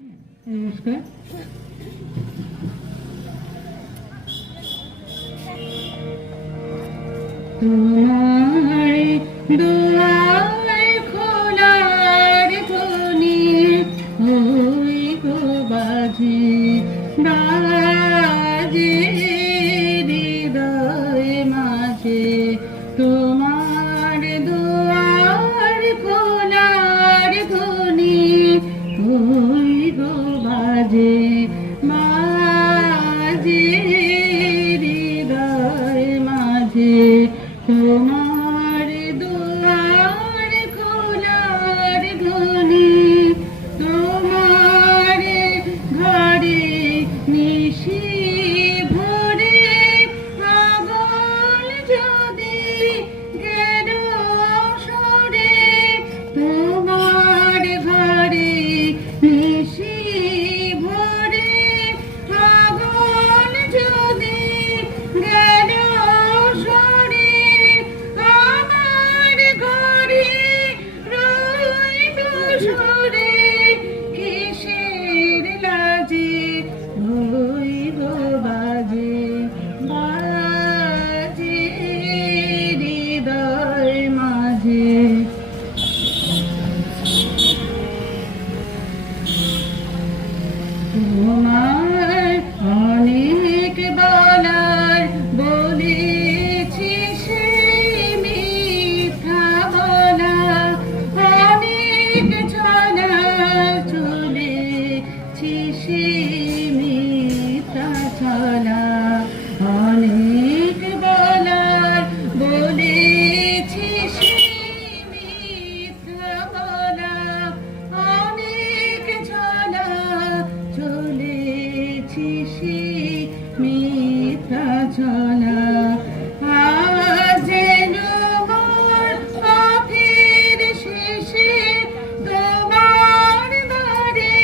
নমস্কার। তোমার দুয়ার খোলার ধ্বনি ওই গো বাজে বাজে হৃদয় মাঝে। তোমার দুয়ার খোলার ধ্বনি ওই গো বাজে বাজে হৃদয় মাঝে। তোমার দুয়ার খোলার ধ্বনি তোমার ঘরে নিশি ভরে আগুন যদি গেল সরে। তোমার ঘরে নিশি ভরে আগুন যদি গেল সরে। আমার ঘরে রইল সরে কিসের লাজে ওই গো বাজে বাজে হৃদয় মাঝে। তোমার অনেক বলার বলেছি সে মিথ্যা বলা। অনেক চলা চলেছি সে মিথ্যা চলা। অনেক বলার বলেছি সে মিথ্যা বলা। অনেক চলা চলেছি সে মিথ্যা চলা। আজ যেন মোর পথের শেষে তোমার দ্বারে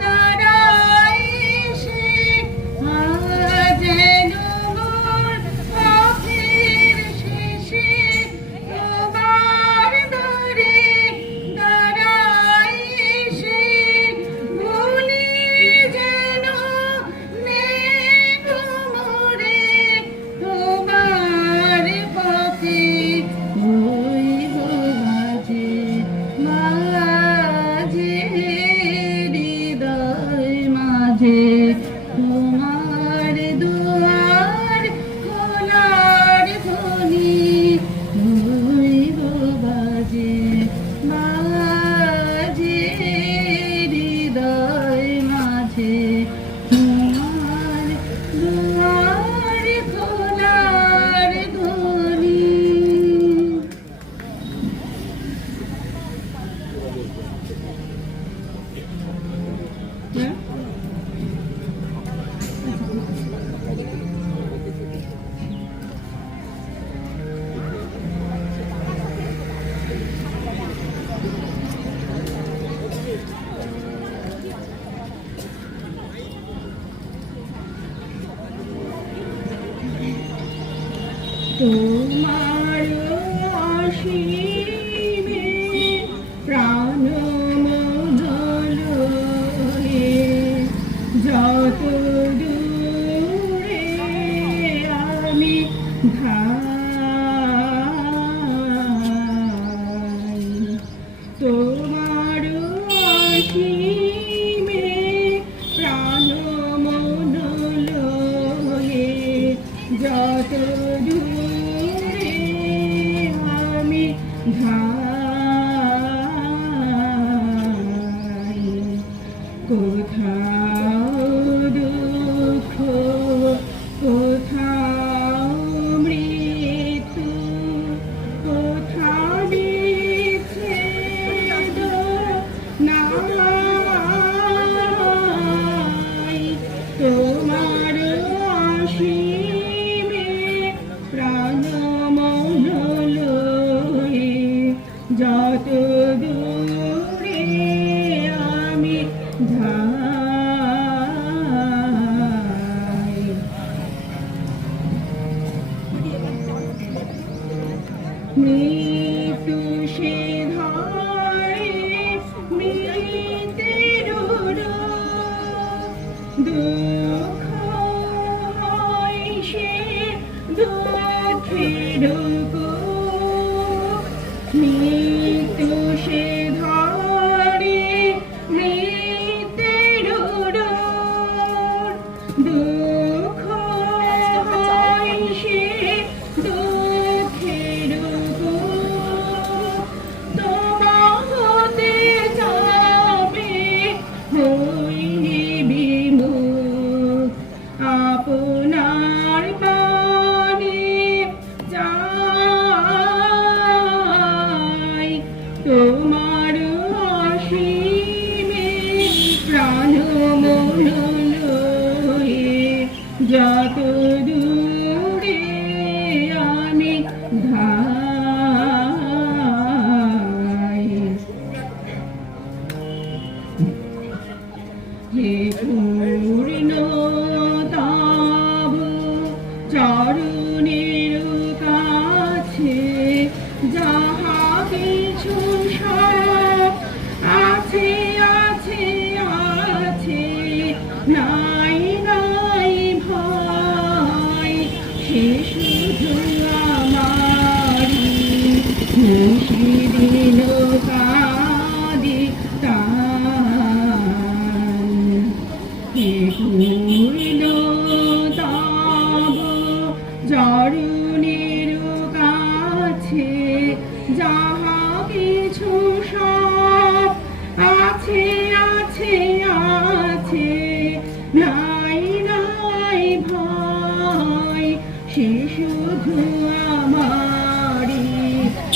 দাঁড়াই সে। আজ যেন মোর পথের শেষে তোমার দ্বারে দাঁড়াই সে। ভুলি যেন নেব মোরে তোমার পথে ওই গো বাজে বাজে হৃদয় মাঝে। তোমার দুয়ার খোলার ধ্বনি ওই গো বাজে বাজে হৃদয় মাঝে। তোমার দুয়ার খোলার ধ্বনি। তোমার অসীমে প্রাণ মন লয়ে যত দূরে আমি ধাই। তোমার অসীমে প্রাণ মন লয়ে যত দূরে আমি ধাই। কোথাও দুঃখ কোথাও মৃত্যু কোথাও বিচ্ছেদ নাই। তোমার অসীমে প্রাণ মন লয়ে যত দূরে আমি ধাই। মৃত্যু সে ধরে মৃত্যুর তোমার অসীমে প্রাণ মন লয়ে যত দূরে আমি ধাই হে পূর্ণতাভ চরণের কাছে যাহা কিছু সব আছে আছে আছে নাই নাই ভয় সে শুধু আমারি নিশিদিন কাঁদি তান হে পূর্ণতাভ চরণের কাছে যাহা কিছু সব আছে আছে আছে নাই নাই ভয় সে শুধু আমারি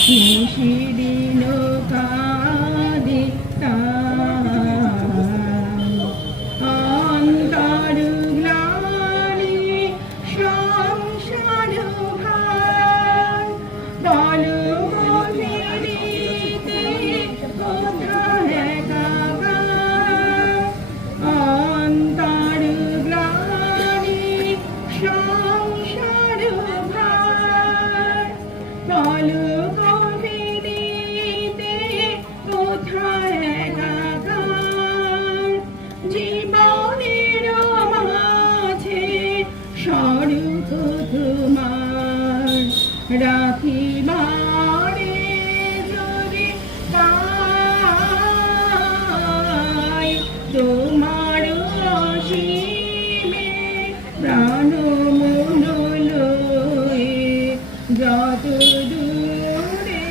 নিশিদিন কাঁদি তান অন্তর গ্লানি সংসার ভার বল গভীরিতে কোথায় একাকার অন্তর গ্লানি সংসার ভার বল গভীরিতে কোথায় একাকার জীবনের মাঝে স্বরূপ তোমার রাখিবারে যদি পাই তোমার অসীমে প্রাণ মন লয়ে যত দূরে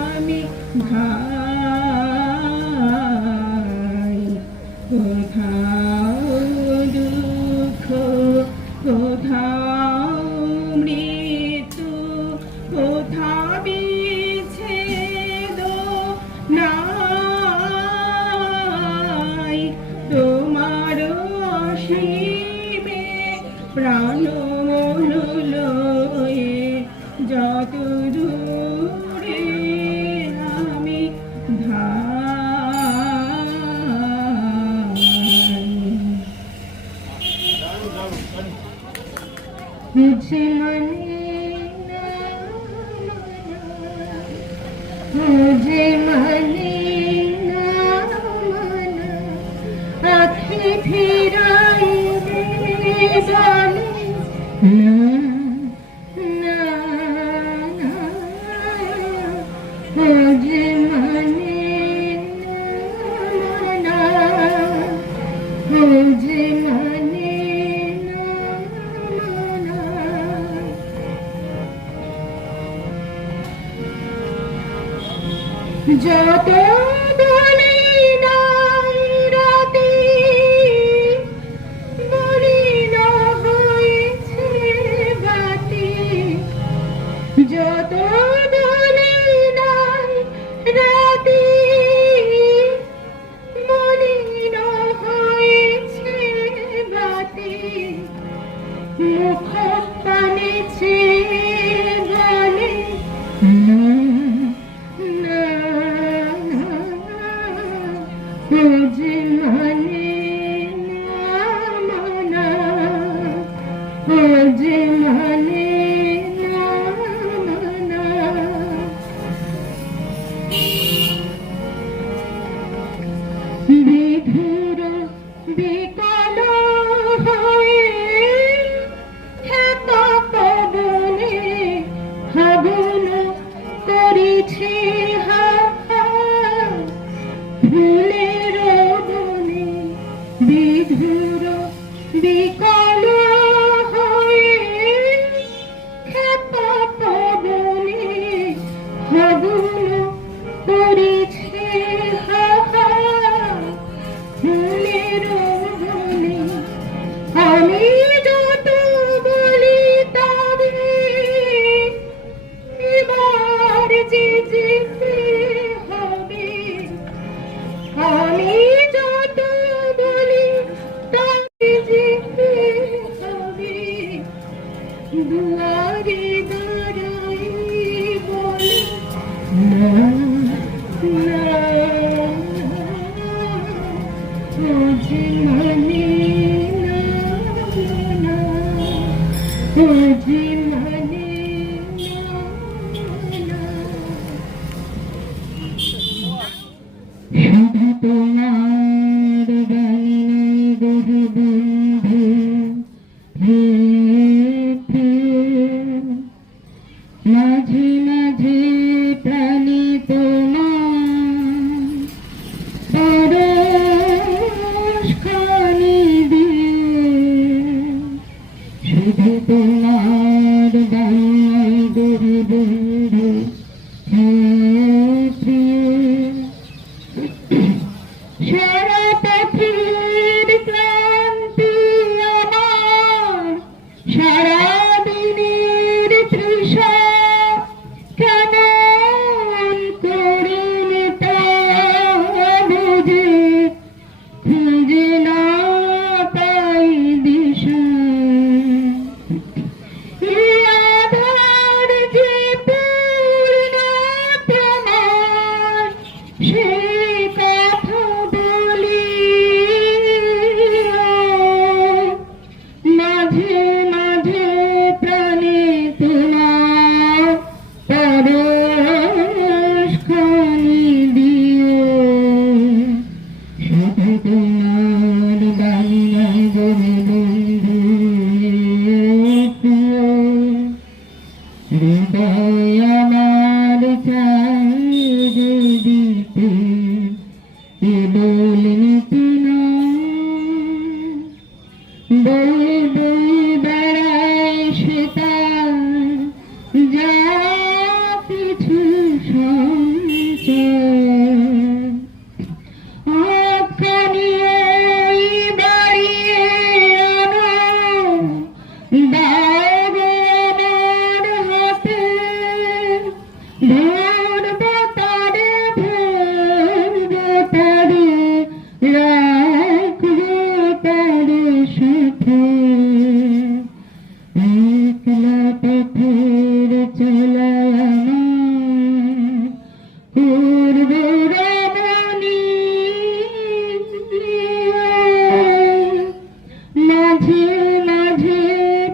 আমি ধাই কোথাও দুঃখ কোথাও মৃত্যু কোথা বিচ্ছেদ নাই তোমার অসীমে প্রাণ মন লয়ে যত দূরে আমি ধাই मुझे मने ना मुझे मने ना मना आँखें फिराई दे जाने ना ना ना मुझे मने ना मना मुझे मने যত দোলে নাই রাতে মলিন হয়েছে বাতি যত দোলে নাই রাতে মলিন হয়েছে বাতি মুখ পানেছে বলে मुझे मने ना मना मुझे मने ना मना বিধুর বিকল হয়ে হেতা পবনে ফাগুন করেছে ফুলের বনে বিধুর বিকল হয়ে খেপা পবনে ফাগুন করেছে ফুলের শুধু তোমার বাণী নাই গো বন্ধু, হে প্রিয়। মাঝে মাঝে প্রাণে তোমার পরশখানি দিয়ে, শুধু তোমার বাণী নাই গো বন্ধু, হে প্রিয়। সারা পথের ক্লান্তি আমার, সারা দিনের তৃষা, কেমন করে মেটা বুঝে, খুঁজে না পাই দিশা। এই আধার যে পূর্ণ তোমার, সে কথা বলি মাঝে মাঝে প্রাণে তোমার পরশখানি দিও, শুধু তোমার বাণী নাই গো বন্ধু, প্রিয়। হৃদয় আমার চাই দিতে, কেবল নীতি নয়, বই বই বেড়ায় সেতার, যা কিছু সঞ্চয়। আখানি ওই বাড়িয়ে আনো, দাও গো আমার হাতে, ধরব তারে ধরব তারে, রাখব তারে সাথে। একলা পথের চলা আমার, করব রমণী, মাঝে মাঝে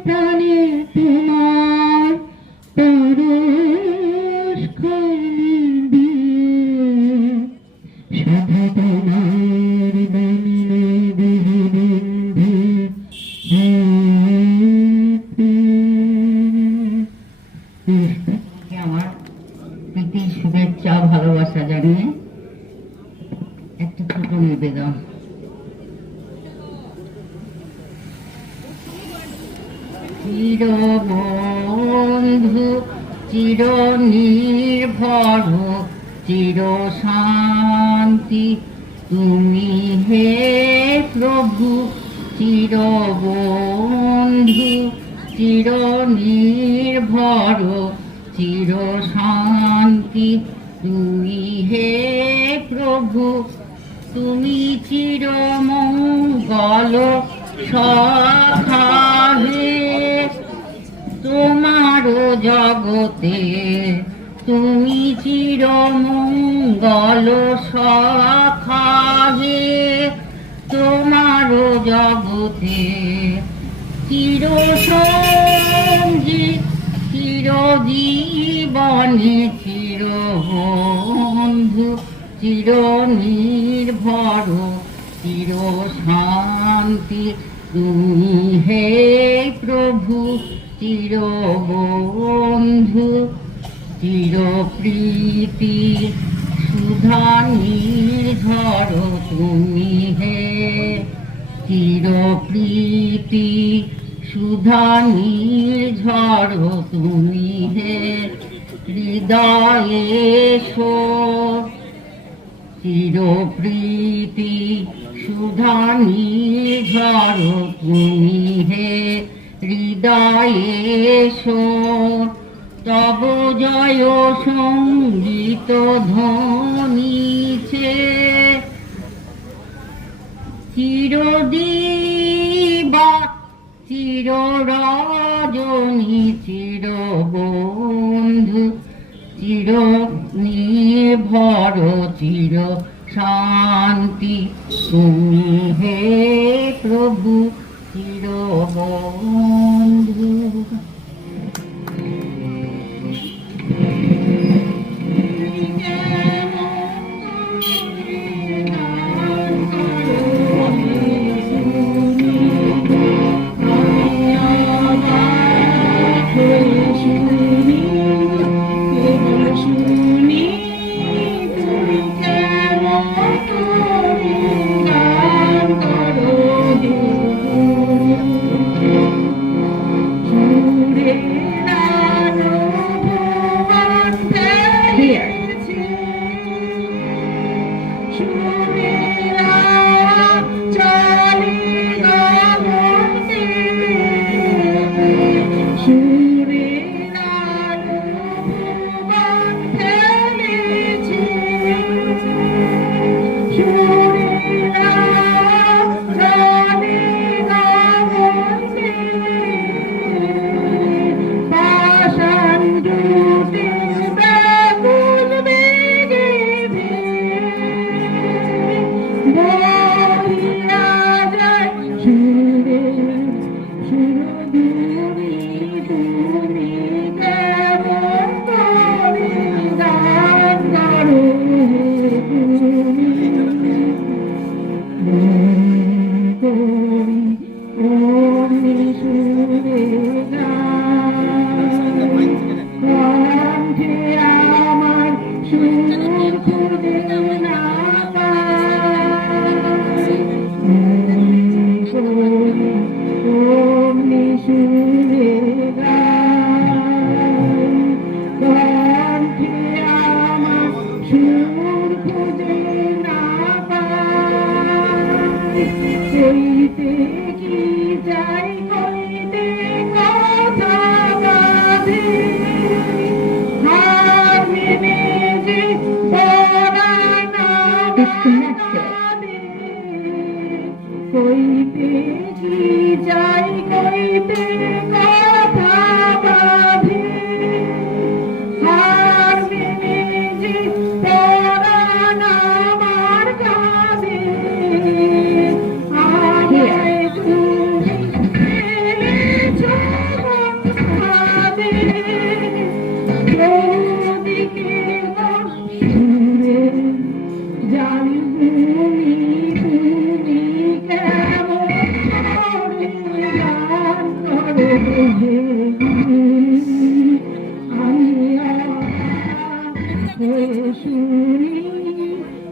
প্রাণে তোমার পরশখানি দিয়ে, শুধু তোমার বাণী নাই গো বন্ধু, হে প্রিয়। আমার প্রীতি শুভেচ্ছা ভালোবাসা জানিয়ে একটা ছোট নিবেদন। চির বন্ধু চির নির্ভর চির শান্তি তুমি হে প্রভু, চির বন্ধু চির নির্ভর চির শান্তি তুমি হে প্রভু, তুমি চির মঙ্গল সখা হে, তোমার জগতে তুমি চির মঙ্গল সখা হে, তোমার জগতে চির সঙ্গী চির জীবনে চির বন্ধু চির নির্ভর চির শান্তি তুমি হে প্রভু, চির বন্ধু চির প্রীতি সুধা নির্ঝর তুমি হে, চির প্রীতি সুধা নির্ঝর তুমি হে, হৃদয়ে চির প্রীতি সুধা নির্ঝর তুমি হে, হৃদয়ে তব জয় সঙ্গীত ধ্বনিছে, চিরদিবা চির রজনী চির বন্ধু চির নির্ভর চির শান্তি তুমি হে প্রভু, চির বন্ধু। খুঁজে না পাই কইতে কি যাই কইতে কথা বাঁধে হার মেনে যে পরায় না বাঁধে কইতে কি যাই কইতে কথা বাঁধে হার মেনে যে পরায় আমার কাঁধে আমায় তুমি ফেলেছ বন্ধাদে চৌদিকে ঘুরে জানি তুমি কেমন করে গান করো হে আমি শুনি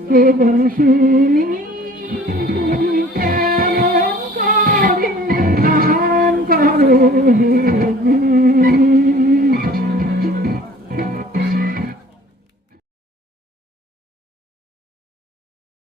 কেবল শুনি তুমি কেমন করে গান করো হে